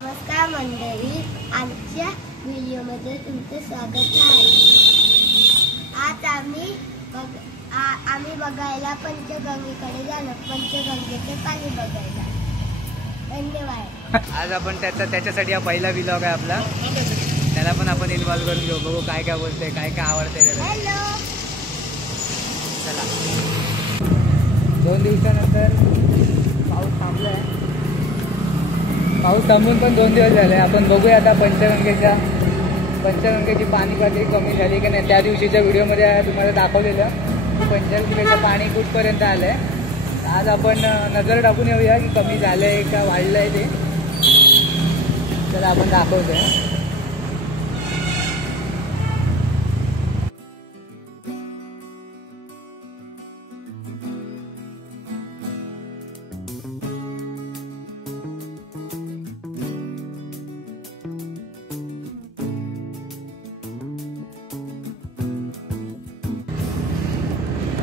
नमस्कार मंडळी, आजच्या व्हिडिओमध्ये तुमचं स्वागत आहे। आज आम्ही बघायला पंचगंगेकडे जाणार, पंचगंगेचे पाणी बघायला। धन्यवाद। आज आपण त्याच्यासाठी हा पहिला व्लॉग आहे आपला, त्याला पण आपण इन्व्हॉल्व करून घेऊ, बघू काय काय बोलते, काय काय आवडते त्याला। हॅलो, चला। 2 दिवसानंतर पाऊस थांबलाय, पाऊस थांबून पण 2 दिवस झाले। आपण बघूया आता पंचगंगेची पाणी पातळी कमी झाली की नाही। त्या दिवशीच्या व्हिडिओमध्ये तुम्हाला दाखवलेलं पंचगंगेचं पाणी कुठपर्यंत आलंय। आज आपण नजर टाकून येऊया की कमी झालंय का वाढलंय ते। चला आपण दाखवतोय।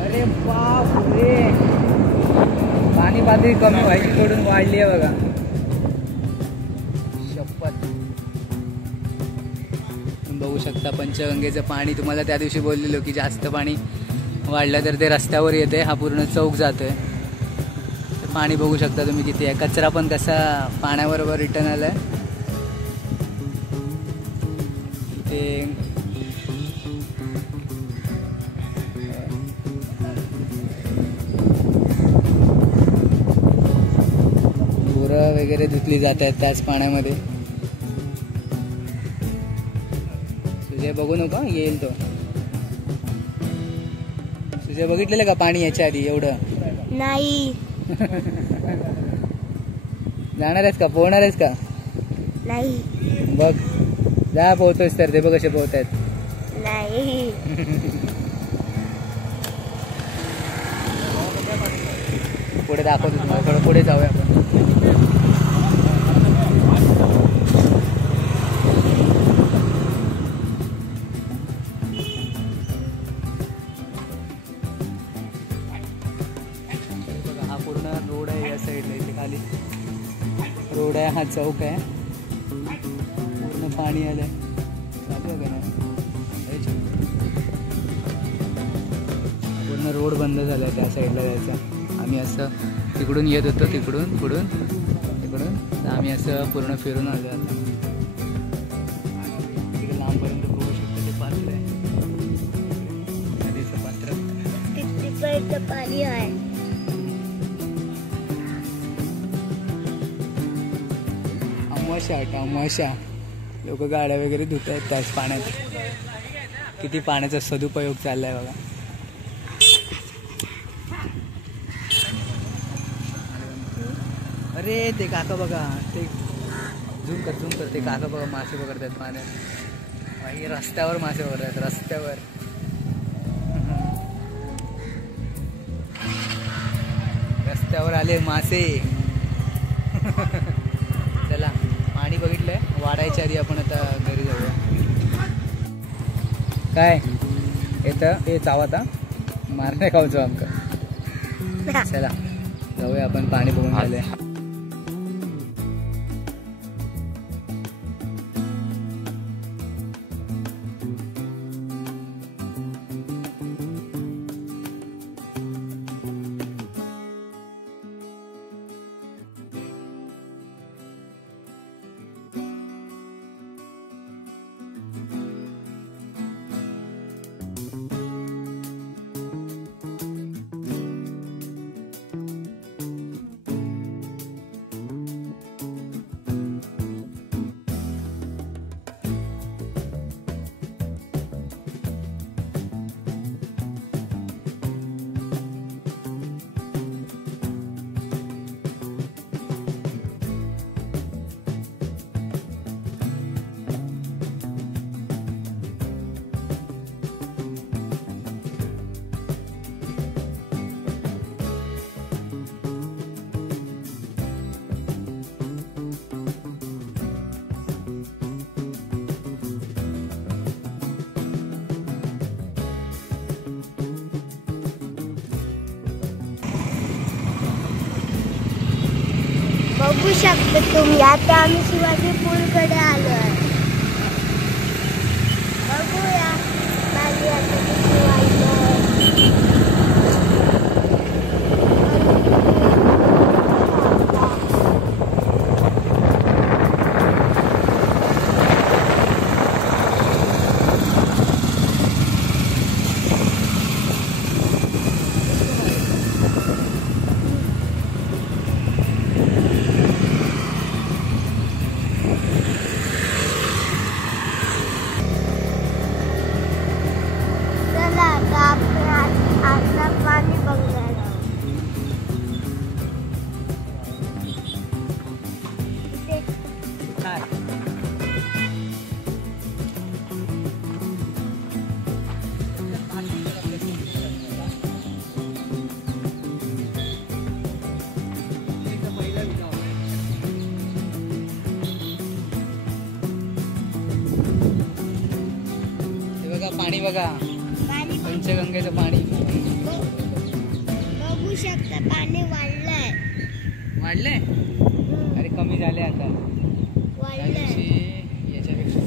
अरे बाप रे, पाणी पातळी कमी व्हायची कडून वाढली आहे बघा, शपथ। बघू शकता पंचगंगेचं पाणी, तुम्हाला त्या दिवशी बोललेलो की जास्त पाणी वाढलं तर ते रस्त्यावर येते, हा पूर्ण चौक जातोय। तर पाणी बघू शकता तुम्ही किती आहे। कचरा पण कसा पाण्याबरोबर रिटर्न आलाय ते। वगैरे धुतली जात आहेत त्याच पाण्यामध्ये। तुझे बघू नको, येईल तो। तुझे बघितलेलं का पाणी याच्या आधी एवढं? नाही। जाणार आहेस का, पोहणार आहेस का? नाही। बघ जा, पोहतोयस तर ते बघ कसे पोहत आहेत। नाही। पुढे दाखवतो तुम्हाला, थोडं पुढे जाऊया आपण। हा पूर्ण रोड आहे, या साईडला इथे खाली रोड आहे, हा चौक आहे, पूर्ण पाणी आलंय। पूर्ण रोड बंद झालाय त्या साईडला जायचा। आम्ही असं तिकडून येत होतो, तिकडून तर आम्ही असं पूर्ण फिरून आलो आता। तिकडे लांबपर्यंत बघू शकतो ते पात्र आहे, नदीचं पात्र, तिथपर्यंत पाणी आहे। अमावस्या लोक गाड्या वगैरे धुत आहेत त्याच पाण्यात। किती पाण्याचा सदुपयोग चाललाय बघा। अरे ते काका बघा, ते झूम कर ते काका बघा, मासे पकडतात पाण्यात। रस्त्यावर मासे पकडतात, रस्त्यावर आले मासे। चला, पाणी बघितलंय, वाढायच्या आधी आपण आता घरी जाऊया। काय येतं हे चावाता मारणे खाऊचो आमका। चला जाऊया आपण, पाणी बघून झालंय। बघू शकता तुम्ही आता आम्ही शिवाजी पूलकडे आलोय. बघूया पाणी आता किती वाढलंय. चला आता आपण आता पाणी बघणार आहोत. इथे हे बघा पाणी बघा, पाणी पंचगंगेचं पाणी. बघू शकता पाणी वाढलंय. वाढले? अरे कमी झाले आता. त्या वाढलंय. दिवशी याच्यापेक्षा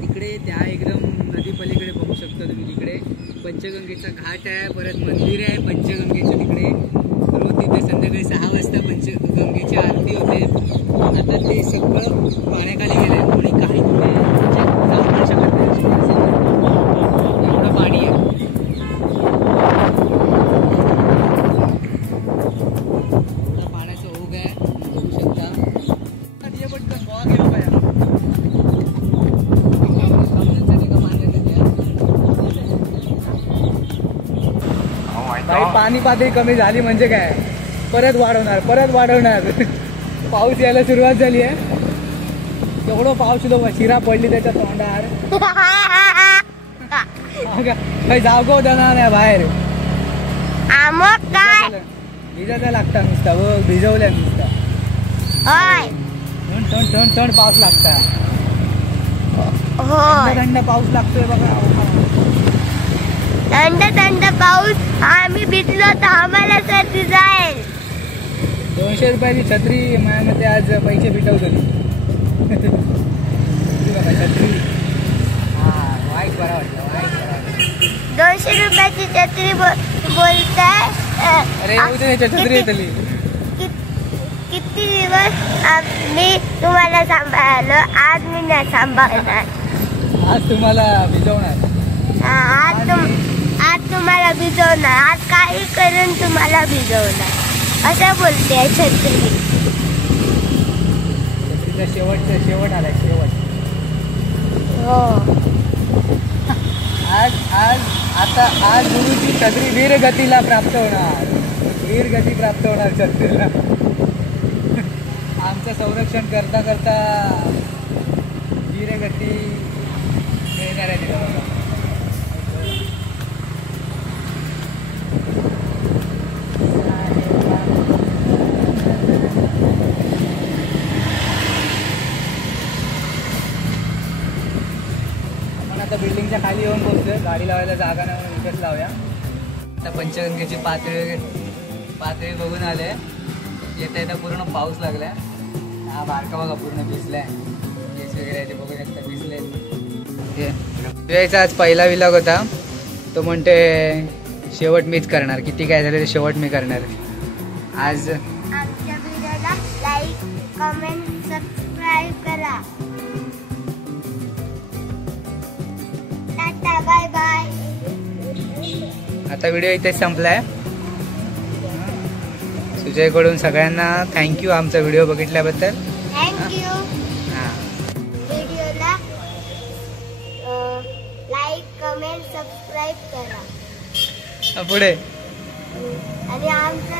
तिकडे त्या एकदम नदी पलीकडे बघू शकता तुम्ही. तिकडे पंचगंगेचा घाट आहे, परत मंदिर आहे पंचगंगेचं तिकडे. रोज तिथे संध्याकाळी 6 वाजता पंचगंगेची आरती होते. आता ते सगळं पाण्याखाली गेलंय आणि काही तिथे जाऊ पण शकत नाही. एवढं पाणी आहे. एवढा पाण्याचा ओघ आहे, बघू शकता. ये पटकन गोवा घेऊ काय काही पाणी पातळी कमी झाली म्हणजे काय, परत वाढवणार. पाऊस यायला सुरुवात झाली आहे. एवढं पाऊस सुद्धा शिरा पडली त्याच्या तोंडावर. काही जागो देणार नाही बाहेर. मग काय भिजायला लागता नुसता. बघ भिजवल्या नुसता. होय थंड पाऊस लागता. होय थंड पाऊस लागतोय बघा. थंड पाऊस आम्ही भिजलो तर आम्हाला सर्दी जाईल. 200 रुपयाची छत्री माझ्या मते आज पैसे भेटवतो. छत्री वाईट बरा वाटलं. 200 रुपयाची छत्री बोलताय. अरे येऊ दे छत्री येतली. किती दिवस मी तुम्हाला सांभाळलो, आज मी नाही सांभाळणार. आज तुम्हाला भिजवणार. आज तुम्हाला भिजवणार. आज काही करून तुम्हाला भिजवणार असं बोलते छत्री. छत्रीचा शेवट आलाय. शेवट. हो आज गुरुची छत्री वीरगतीला प्राप्त होणार. वीरगती प्राप्त होणार छत्रीला. आमचं संरक्षण करता करता वीरगती मिळणार आहे तिला. आता बिल्डिंगच्या खाली येऊन बसलोय. गाडी लावायला जागा नाही म्हणून इथेच लावूया. आता पंचगंगेची पातळी बघून आले. येता पूर्ण पाऊस लागलाय. हा बारका बघा पूर्ण भिजलाय. केस वगैरे ते बघू शकता भिजले. यायचा आज पहिला विलॉग होता. तो म्हणते शेवट मीच करणार. किती काय झालं ते शेवट मी करणार. आज आमच्या व्हिडिओला लाईक कमेंट सबस्क्राईब करा. Tata bye bye. आता व्हिडिओ इथेच संपलाय. सुजयकडून सगळ्यांना थँक्यू आमचा व्हिडिओ बघितल्याबद्दल. थँक्यू. व्हिडिओला लाईक कमेंट सबस्क्राईब करा. पुढे आणि आमचं